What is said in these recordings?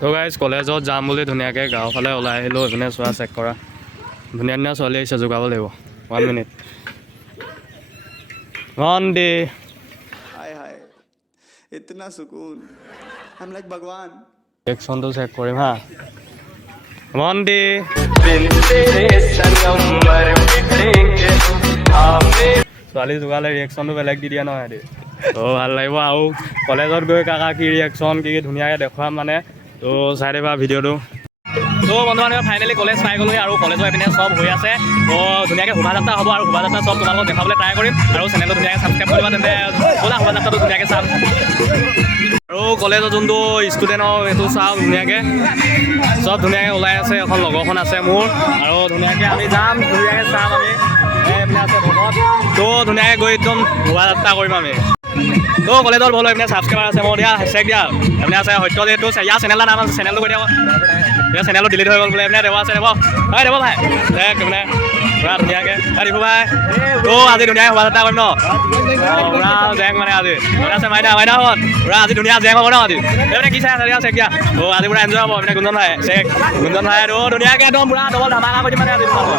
তো গাইজ কলেজত যাম বুলি ধুনীয়াকৈ গাঁৱৰ ফালে ওলাই আহিলোঁ। এইপিনে চোৱা চেক কৰা, ধুনীয়া ধুনীয়া ছোৱালী আহিছে, যোগাব লাগিব। 1 মিনিট। ডে हाय हाय इतना सुकून हम लाइक भगवान ৰিয়েকশ্যনটো চেক কৰিম হা। ডে ছোৱালী যোগালে ৰিয়েকশ্যনটো বেলেগ দি দিয়া নহয় দেই। তো ভাল লাগিব আৰু কলেজত গৈ কাকা কি ৰিয়েকশ্যন কি ধুনীয়াকৈ দেখুৱাম মানে। তো চাই দিবা ভিডিঅ'টো। তো বন্ধু বান্ধৱ ফাইনেলি কলেজ পাই গ'লোহি আৰু কলেজৰ এইপিনে চব হৈ আছে। তো ধুনীয়াকৈ শোভাযাত্ৰা হ'ব আৰু শোভাযাত্ৰা চব তোমালোকক দেখাবলৈ ট্ৰাই কৰিম আৰু চেনেলটো ধুনীয়াকৈ ছাবস্ক্ৰাইব কৰিবা, তেন্তে ব'লা শোভাযাত্ৰাটো ধুনীয়াকৈ চাম। আৰু কলেজৰ যোনটো ষ্টুডেণ্টৰ সেইটো চাওঁ ধুনীয়াকৈ চব ধুনীয়াকৈ ওলাই আছে। এখন লগৰখন আছে মোৰ আৰু ধুনীয়াকৈ আমি যাম, ধুনীয়াকৈ চাম আমি। এইপিনে আছে ভকত, তো ধুনীয়াকৈ গৈ একদম শোভাযাত্ৰা কৰিম আমি। তো কলেজত ব'লো, এইপিনে ছাবস্ক্ৰাইবাৰ আছে মোৰ দিয়া, চেক দিয়া। এইপিনে আছে সত্যজিৎ, ইয়াৰ চেনেলৰ নাম আছে, চেনেলটো কৈ দিয়া। এতিয়া চেনেলটো ডিলিট হৈ গ'ল বোলে। এইপিনে দেৱ আছে, দেৱ ভাই দেখ এইপিনে পুৰা ধুনীয়াকৈ দিব ভাই। তো আজি ধুনীয়াকৈ শোভাযাত্ৰা কৰিম ন, পুৰা জেং মানে আজি আছে মাইনাহঁত পুৰা আজি ধুনীয়া জেং হ'ব ন আজি। এইপিনে কি চাই আছে দিয়া, চেক দিয়া। তো আজি পুৰা এনজয় হ'ব। এইপিনে গুঞ্জন ভাই চেক, গুঞ্জন ভাই তো ধুনীয়াকৈ একদম পুৰা ডবল ধামাকা কৰি দিম মানে আজি তোমালোকৰ।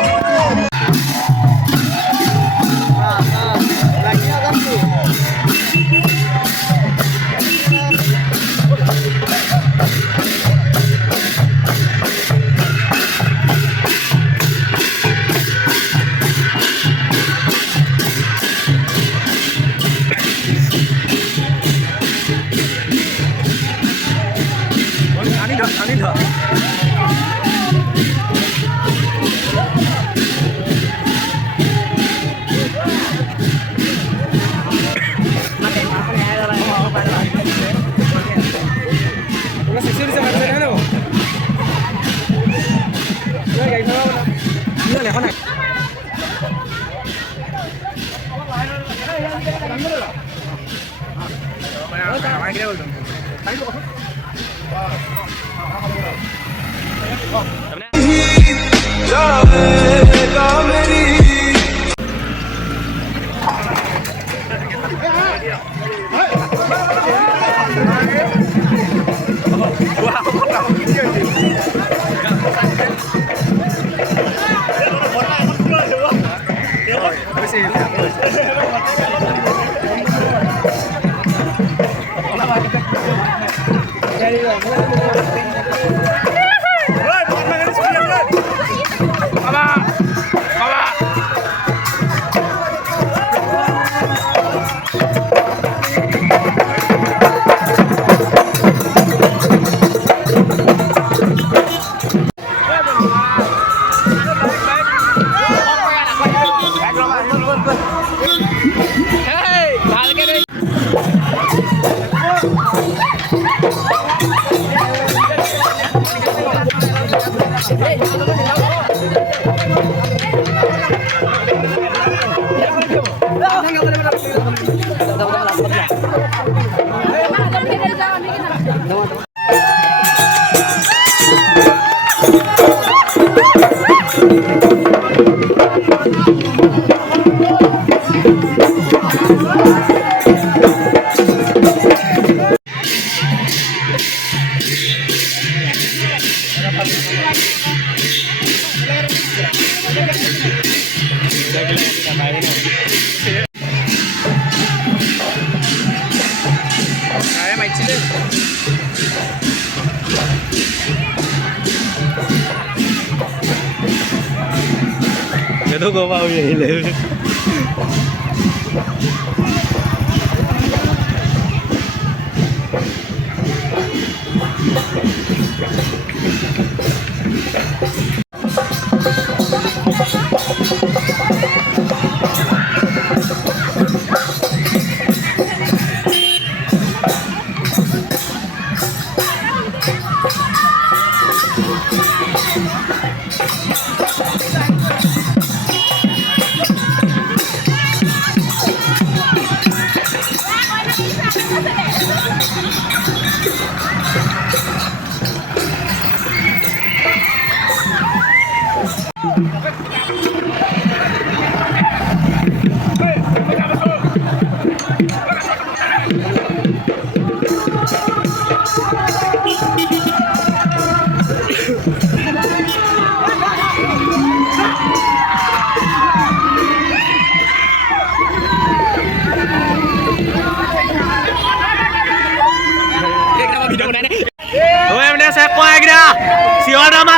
Itu gue mau ya ini.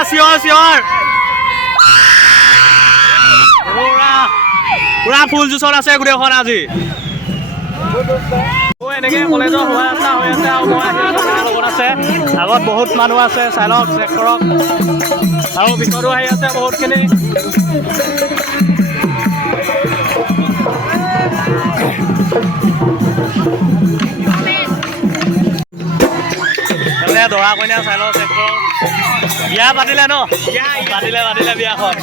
চিঞৰ পুৰা ফুল জুচত আছে গোটেইখন আজি এনেকে কলেজৰ হোৱা ৰাস্তা হৈ আছে আৰু মই লগত আছে আগত বহুত মানুহ আছে চাই লওক চেক কৰক আৰু পিছতো আহি আছে বহুতখিনি দৰা কইনা চাই লওক চেক কৰক বিয়া পাতিলে ন পাতিলে বিয়াখন